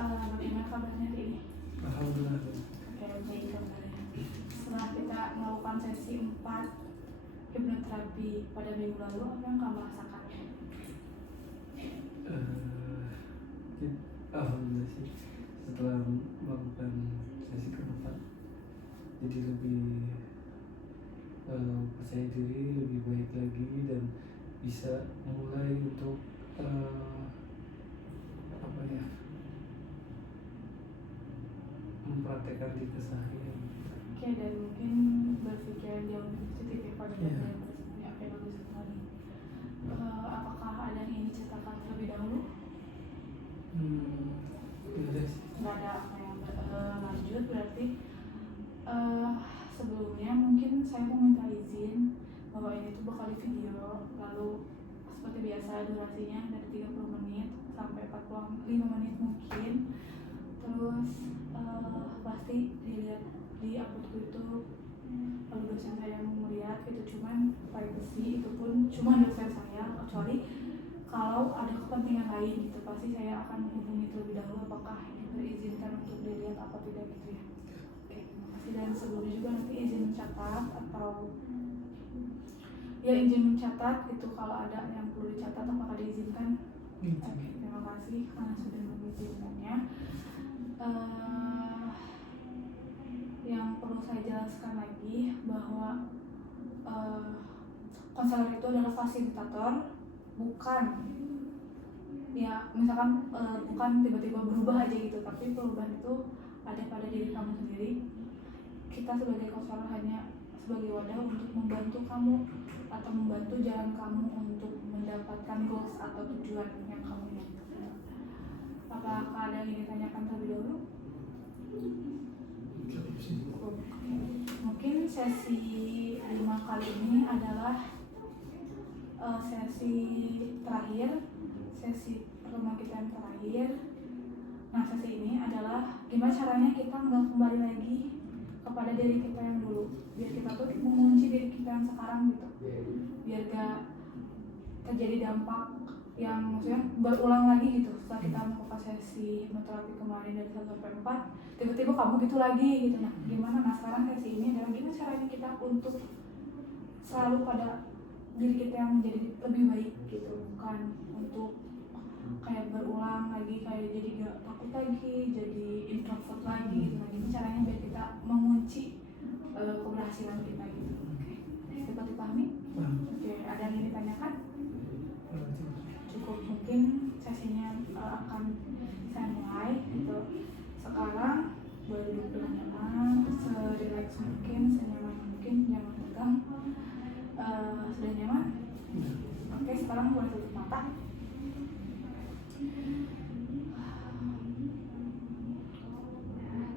Bagaimana kabarnya hari ini? Alhamdulillah. Oke, baik kabarnya. Setelah kita melakukan sesi 4 hipnoterapi pada minggu lalu, apa yang kamu rasakan? Alhamdulillah sih, setelah melakukan sesi keempat jadi lebih percaya diri, lebih baik lagi, dan bisa mulai untuk mempraktekkan di keseharian. Oke, dan mungkin berpikir jauh lebih positif ya pada Yeah. apa yang bagus sekali. Apakah ada yang ingin diceritakan terlebih dahulu? Tidak sih. Nggak ada apa yang lanjut, berarti sebelumnya mungkin saya mau minta izin bahwa ini tuh bakal di video, lalu seperti biasa durasinya dari 30 menit sampai 45 menit mungkin. Terus pasti dilihat di upload ke YouTube, lalu dosen saya mau melihat gitu, cuman privacy itu pun cuma dosen saya, kecuali kalau ada kepentingan lain gitu pasti saya akan menghubungi terlebih dahulu apakah ini berizinkan untuk dilihat apa tidak gitu ya. Oke, terima kasih. Dan sebelumnya juga nanti izin mencatat atau ya izin mencatat gitu, kalau ada yang perlu dicatat apakah diizinkan. Oke, terima kasih karena sudah mengizinkannya. Yang perlu saya jelaskan lagi bahwa konselor itu adalah fasilitator, bukan ya misalkan bukan tiba-tiba berubah aja gitu, tapi perubahan itu ada pada diri kamu sendiri. Kita sebagai konselor hanya sebagai wadah untuk membantu kamu atau membantu jalan kamu untuk mendapatkan goals atau tujuan yang kamu inginkan. Apakah ada yang ingin ditanyakan terlebih dahulu? Mungkin sesi 5 kali ini adalah sesi terakhir, sesi pertemuan kita yang terakhir. Nah, sesi ini adalah gimana caranya kita nggak kembali lagi kepada diri kita yang dulu, biar kita tuh mengunci diri kita yang sekarang gitu, biar gak terjadi dampak yang maksudnya berulang lagi gitu. Setelah kita melakukan sesi hipnoterapi kemarin dari 1 sampai 4, tiba-tiba kamu gitu lagi gitu. Nah, gimana? Nah, sekarang sesi ini adalah gimana caranya kita untuk selalu pada diri kita yang menjadi lebih baik gitu, bukan untuk kayak berulang lagi, kayak jadi gak takut lagi, jadi introvert lagi gitu. Nah, gimana caranya biar kita mengunci keberhasilan kita gitu. Oke, dapat dipahami? Oke, ada yang ingin ditanyakan? Cukup, mungkin sesinya akan saya mulai gitu. Sekarang boleh duduk dengan nyaman, serileks mungkin, senyaman mungkin, jangan tegang. Sudah nyaman? Oke, sekarang boleh tutup mata.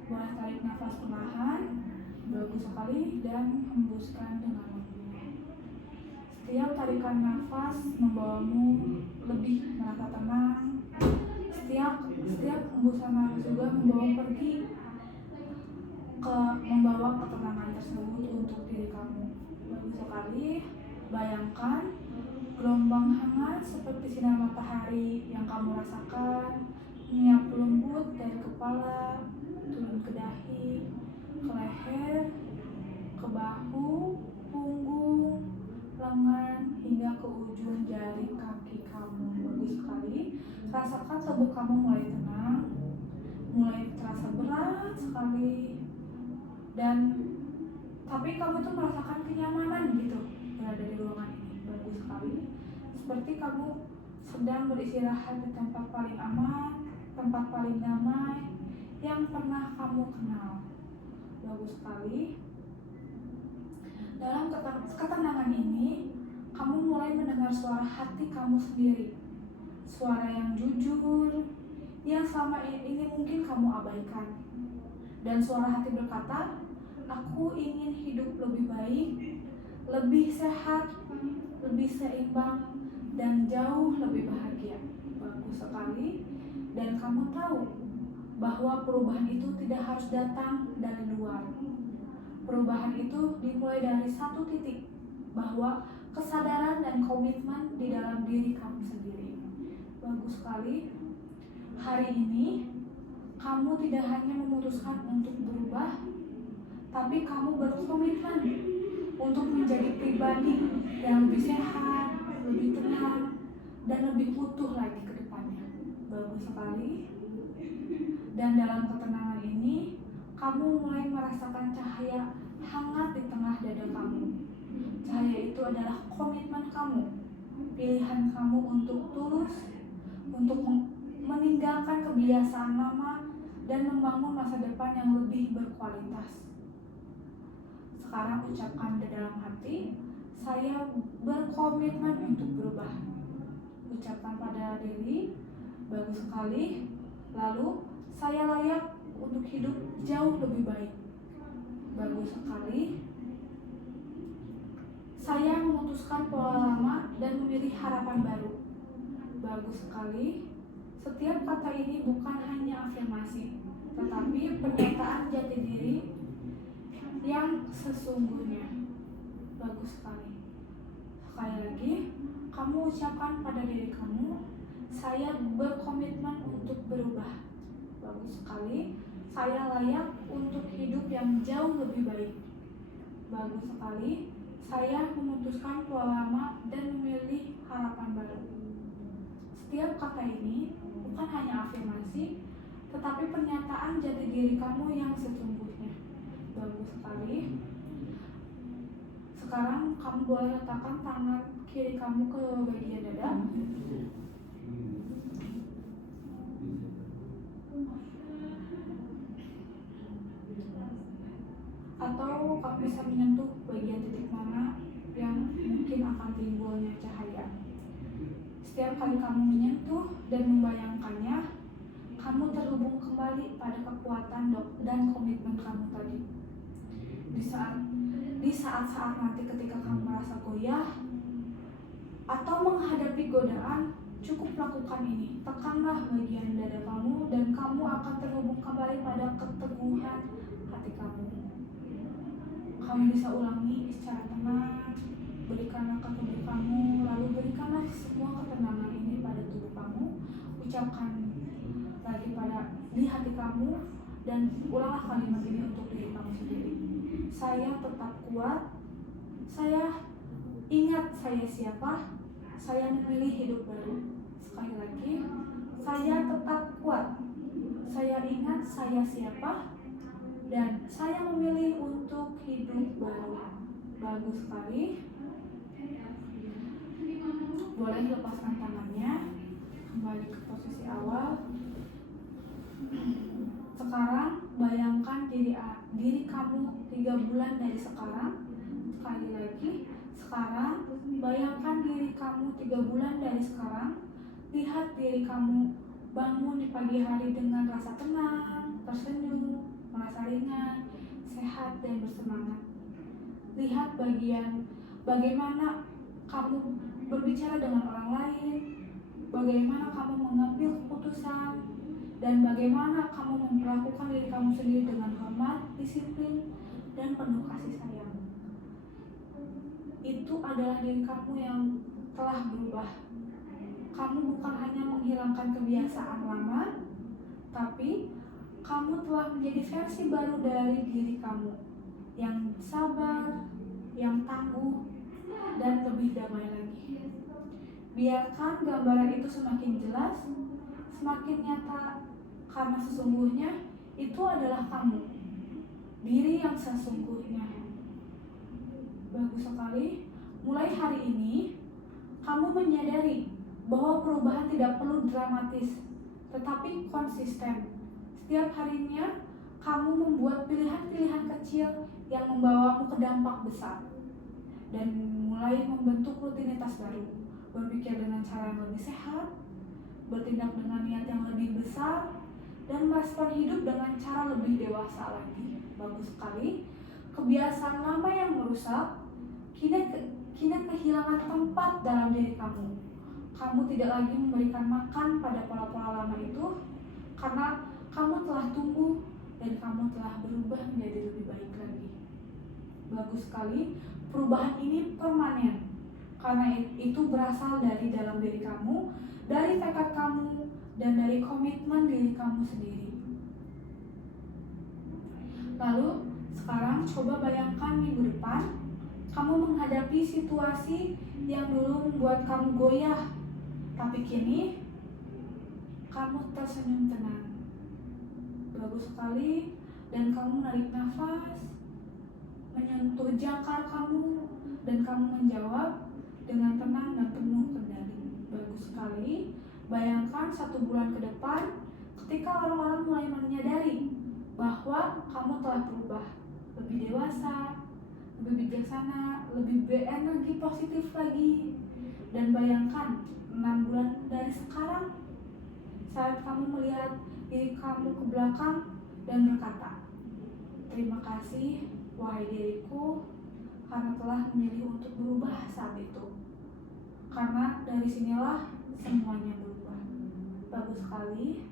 Boleh tarik nafas perlahan, bagus sekali, dan hembuskan dengan lembut. Setiap tarikan nafas membawamu lebih merasa tenang. Setiap hembusan nafas juga membawamu pergi membawa ketenangan tersebut untuk diri kamu. Bagus sekali. Bayangkan gelombang hangat seperti sinar matahari yang kamu rasakan menyapu lembut dari kepala turun ke dahi, ke leher, ke bahu, punggung, lengan, hingga ke ujung jari kaki kamu. Bagus sekali. Rasakan tubuh kamu mulai tenang, mulai terasa berat sekali, dan tapi kamu tuh merasakan kenyamanan gitu berada di ruangan ini. Bagus sekali. Seperti kamu sedang beristirahat di tempat paling aman, tempat paling damai yang pernah kamu kenal. Bagus sekali. Dalam ketenangan ini, kamu mulai mendengar suara hati kamu sendiri. Suara yang jujur, yang selama ini mungkin kamu abaikan. Dan suara hati berkata, aku ingin hidup lebih baik, lebih sehat, lebih seimbang, dan jauh lebih bahagia. Bagus sekali. Dan kamu tahu bahwa perubahan itu tidak harus datang dari luar. Perubahan itu dimulai dari satu titik, bahwa kesadaran dan komitmen di dalam diri kamu sendiri. Bagus sekali. Hari ini kamu tidak hanya memutuskan untuk berubah, tapi kamu berkomitmen untuk menjadi pribadi yang lebih sehat, lebih tenang, dan lebih utuh lagi ke depannya. Bagus sekali. Dan dalam ketenangan ini, kamu mulai merasakan cahaya hangat di tengah dada kamu. Cahaya itu adalah komitmen kamu, pilihan kamu untuk tulus, untuk meninggalkan kebiasaan lama dan membangun masa depan yang lebih berkualitas. Sekarang ucapkan di dalam hati, saya berkomitmen untuk berubah. Ucapkan pada diri, bagus sekali. Lalu, saya layak untuk hidup jauh lebih baik. Bagus sekali. Saya memutuskan pola lama dan memilih harapan baru. Bagus sekali. Setiap kata ini bukan hanya afirmasi, tetapi pernyataan jati diri yang sesungguhnya. Bagus sekali. Sekali lagi, kamu ucapkan pada diri kamu, saya berkomitmen untuk berubah. Bagus sekali. Saya layak untuk hidup yang jauh lebih baik. Bagus sekali. Saya memutuskan pola lama dan memilih harapan baru. Setiap kata ini bukan hanya afirmasi, tetapi pernyataan jati diri kamu yang sesungguhnya. Bagus sekali. Sekarang kamu boleh letakkan tangan kiri kamu ke bagian dada. Atau kamu bisa menyentuh bagian titik mana yang mungkin akan timbulnya cahaya. Setiap kali kamu menyentuh dan membayangkannya, kamu terhubung kembali pada kekuatan dan komitmen kamu tadi. Di saat-saat nanti ketika kamu merasa goyah atau menghadapi godaan, cukup lakukan ini. Tekanlah bagian dada kamu dan kamu akan terhubung kembali pada keteguhan hati kamu. Kamu bisa ulangi secara tenang. Berikanlah ke tubuh kamu, lalu berikanlah semua ketenangan ini pada tubuh kamu. Ucapkan lagi di hati kamu dan ulanglah kalimat ini untuk diri kamu sendiri. Saya tetap kuat. Saya ingat saya siapa. Saya memilih hidup baru. Sekali lagi, saya tetap kuat. Saya ingat saya siapa. Dan saya memilih untuk hidup baru. Bagus sekali. Boleh lepaskan tangannya, kembali ke posisi awal. Sekarang bayangkan diri kamu 3 bulan dari sekarang. Sekali lagi, sekarang bayangkan diri kamu 3 bulan dari sekarang. Lihat diri kamu bangun di pagi hari dengan rasa tenang, tersenyum, merasa ringan, sehat, dan bersemangat. Lihat bagaimana kamu berbicara dengan orang lain, bagaimana kamu mengambil keputusan, dan bagaimana kamu memperlakukan diri kamu sendiri dengan hormat, disiplin, dan penuh kasih sayang. Itu adalah diri kamu yang telah berubah. Kamu bukan hanya menghilangkan kebiasaan lama, tapi kamu telah menjadi versi baru dari diri kamu yang sabar, yang tangguh, dan lebih damai lagi. Biarkan gambaran itu semakin jelas, semakin nyata, karena sesungguhnya itu adalah kamu, diri yang sesungguhnya. Bagus sekali. Mulai hari ini, kamu menyadari bahwa perubahan tidak perlu dramatis, tetapi konsisten. Setiap harinya, kamu membuat pilihan-pilihan kecil yang membawamu ke dampak besar. Dan mulai membentuk rutinitas baru. Berpikir dengan cara yang lebih sehat, bertindak dengan niat yang lebih besar, dan merespon hidup dengan cara lebih dewasa lagi. Bagus sekali. Kebiasaan lama yang merusak kini kehilangan tempat dalam diri kamu. Kamu tidak lagi memberikan makan pada pola-pola lama itu, karena kamu telah tumbuh dan kamu telah berubah menjadi lebih baik lagi. Bagus sekali. Perubahan ini permanen, karena itu berasal dari dalam diri kamu, dari tekad kamu, dan dari komitmen diri kamu sendiri. Lalu sekarang coba bayangkan minggu depan kamu menghadapi situasi yang dulu membuat kamu goyah, tapi kini kamu tersenyum tenang. Bagus sekali. Dan kamu menarik nafas, menyentuh jangkar kamu, dan kamu menjawab dengan tenang dan penuh kendali. Bagus sekali. Bayangkan 1 bulan ke depan, ketika orang-orang mulai menyadari bahwa kamu telah berubah, lebih dewasa, lebih bijaksana, lebih berenergi positif lagi. Dan bayangkan 6 bulan dari sekarang, saat kamu melihat diri kamu ke belakang dan berkata, terima kasih wahai diriku karena telah memilih untuk berubah saat itu. Karena dari sinilah semuanya berubah. Bagus sekali.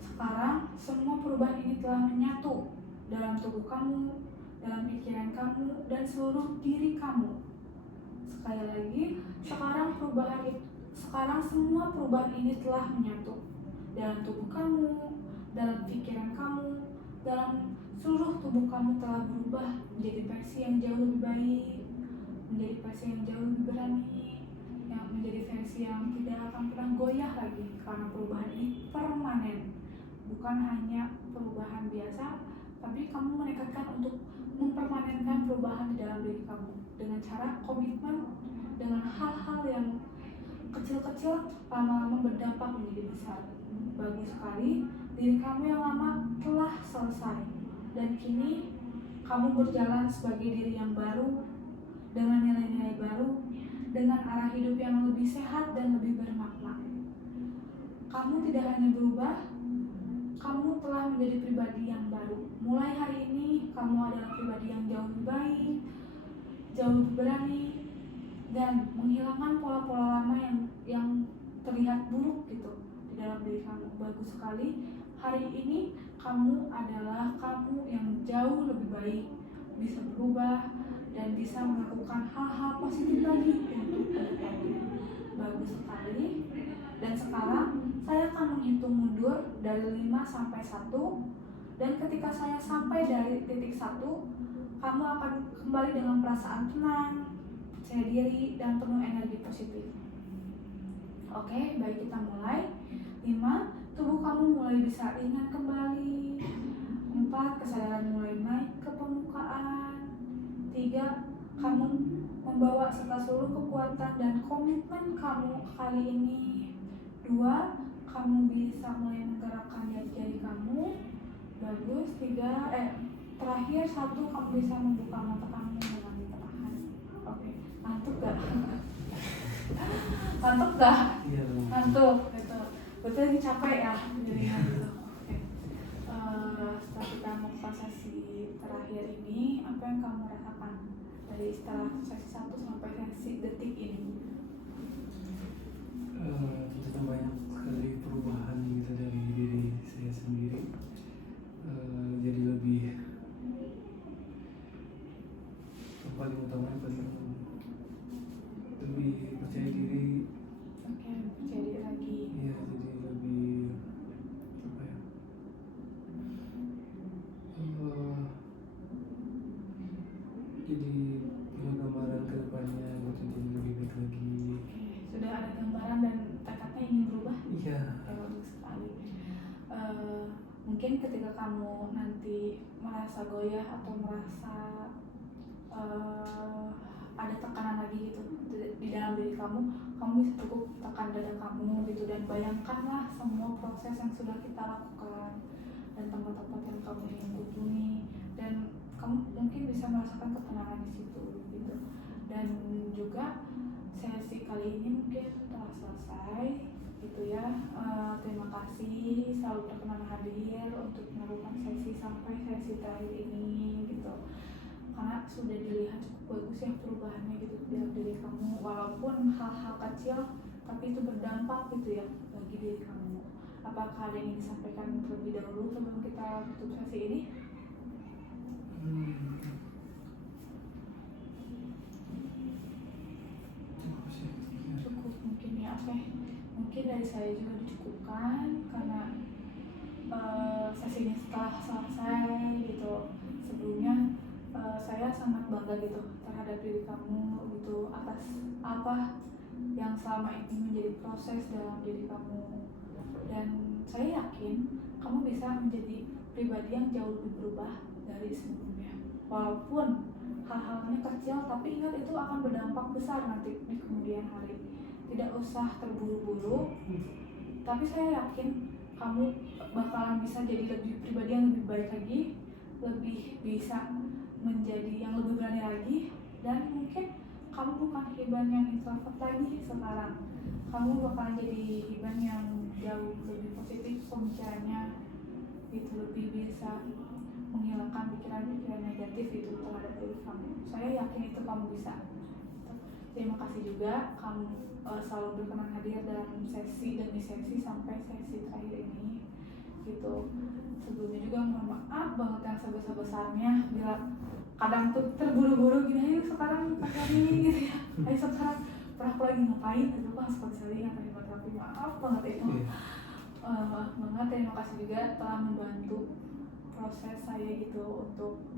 Sekarang semua perubahan ini telah menyatu dalam tubuh kamu, dalam pikiran kamu, dan seluruh diri kamu. Sekali lagi, sekarang semua perubahan ini telah menyatu dalam tubuh kamu, dalam pikiran kamu, dalam seluruh tubuh kamu telah berubah menjadi versi yang jauh lebih baik, menjadi versi yang jauh lebih berani, yang menjadi versi yang tidak akan pernah goyah lagi, karena perubahan ini permanen, bukan hanya perubahan biasa, tapi kamu menekatkan untuk mempermanenkan perubahan di dalam diri kamu dengan cara komitmen dengan hal-hal yang kecil-kecil lama-lama berdampak menjadi besar. Bagus sekali. Diri kamu yang lama telah selesai dan kini kamu berjalan sebagai diri yang baru dengan nilai-nilai baru, dengan arah hidup yang lebih sehat dan lebih bermakna. Kamu tidak hanya berubah, kamu telah menjadi pribadi yang baru. Mulai hari ini kamu adalah pribadi yang jauh lebih baik, jauh lebih berani, dan menghilangkan pola-pola lama yang terlihat buruk gitu di dalam diri kamu. Bagus sekali. Hari ini kamu adalah kamu yang jauh lebih baik, bisa berubah dan bisa melakukan hal-hal positif lagi untuk kedepannya. Bagus sekali. Dan sekarang saya akan menghitung mundur dari 5 sampai 1, dan ketika saya sampai dari titik 1, kamu akan kembali dengan perasaan tenang, percaya diri, dan penuh energi positif. Oke, baik, kita mulai. 5, tubuh kamu mulai bisa ringan kembali. 4, kesadaran mulai naik ke permukaan. 3, kamu membawa serta seluruh kekuatan dan komitmen kamu kali ini. 2, kamu bisa mulai menggerakkan jari-jari kamu. Bagus. 3, terakhir 1, kamu bisa membuka mata kamu dengan perlahan. Oke, ngantuk gak? Ngantuk gak? Iya. Ngantuk, gitu. Berarti lagi capek ya jadinya gitu. Oke. Setelah kita melakukan sesi terakhir ini, apa yang kamu rasakan dari setelah sesi 1 sampai sesi detik ini? Ternyata banyak sekali perubahan gitu dari diri saya sendiri. Jadi lebih, yang paling utama lebih percaya diri. Oke, percaya diri lagi. Iya, jadi lebih apa ya? Jadi punya gambaran ke depannya gitu, jadi lebih baik lagi. Oke, sudah ada gambaran dan tekadnya ingin berubah? Iya. Bagus sekali. Mungkin ketika kamu nanti merasa goyah atau merasa ada tekanan lagi gitu di dalam diri kamu bisa cukup tekan dada kamu gitu, dan bayangkanlah semua proses yang sudah kita lakukan dan tempat-tempat yang kamu ingin kunjungi, dan kamu mungkin bisa merasakan ketenangan di situ gitu. Dan juga sesi kali ini mungkin telah selesai gitu ya. Terima kasih, selalu berkenan hadir untuk melakukan sesi sampai sesi terakhir ini gitu, karena sudah dilihat cukup bagus ya perubahannya gitu dalam diri kamu, walaupun hal-hal kecil tapi itu berdampak gitu ya bagi diri kamu. Apakah ada yang ingin disampaikan terlebih dahulu sebelum kita tutup sesi ini? Cukup Cukup mungkin ya. Oke, mungkin dari saya juga dicukupkan, karena sesinya setelah selesai gitu. Sebelumnya saya sangat bangga gitu terhadap diri kamu gitu, atas apa yang selama ini menjadi proses dalam diri kamu, dan saya yakin kamu bisa menjadi pribadi yang jauh lebih berubah dari sebelumnya. Walaupun hal-halnya kecil, tapi ingat itu akan berdampak besar nanti di kemudian hari. Tidak usah terburu-buru, tapi saya yakin kamu bakalan bisa jadi lebih pribadi yang lebih baik lagi, lebih bisa menjadi yang lebih berani lagi, dan mungkin kamu bukan Hiban yang introvert lagi sekarang. Kamu bakalan jadi Hiban yang jauh lebih positif pemikirannya gitu, lebih bisa menghilangkan pikiran-pikiran negatif itu terhadap diri kamu. Saya yakin itu kamu bisa. Terima kasih juga kamu selalu berkenan hadir dalam sesi demi sesi sampai sesi terakhir ini gitu. Sebelumnya juga mohon maaf banget yang sebesar-besarnya bila kadang tuh terburu-buru gini, ayo sekarang pakai ini gitu ya, ayo sekarang aku lagi ngapain, aduh pas sekali ngapain, tapi maaf banget itu. Banget terima kasih juga telah membantu proses saya gitu untuk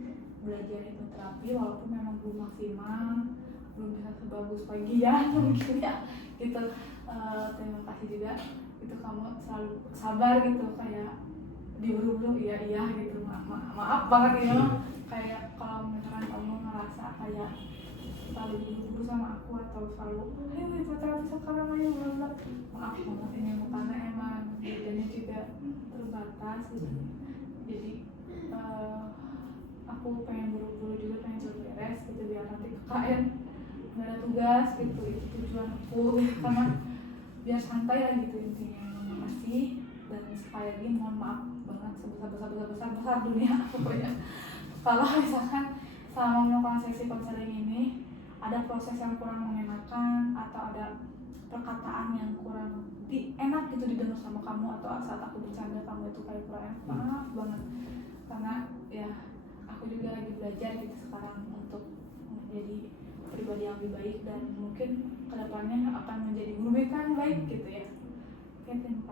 belajar hipnoterapi, walaupun memang belum maksimal, belum bisa sebagus pagian mungkin ya gitu. Terima kasih juga itu, kamu selalu sabar gitu, kayak diburu-buru iya gitu, maaf banget ya. Kayak kalau misalkan kamu ngerasa kayak selalu diburu sama aku atau selalu ayo hipnoterapi sekarang ayo banget, maaf banget ini karena emang bedanya juga terbatas gitu. Jadi aku pengen buru-buru juga, pengen cepet beres gitu biar nanti KKN nggak ada tugas gitu, itu tujuan aku gitu. Karena biar santai lah gitu intinya. Makasih, dan sekali lagi mohon maaf banget sebesar dunia pokoknya kalau misalkan selama melakukan sesi konseling ini ada proses yang kurang mengenakan atau ada perkataan yang kurang enak gitu didengar sama kamu, atau saat aku bercanda kamu itu kayak kurang enak, maaf banget. Karena ya aku juga lagi belajar gitu sekarang untuk menjadi pribadi yang lebih baik, dan mungkin kedepannya akan menjadi guru BK yang baik gitu ya. Oke, terima kasih.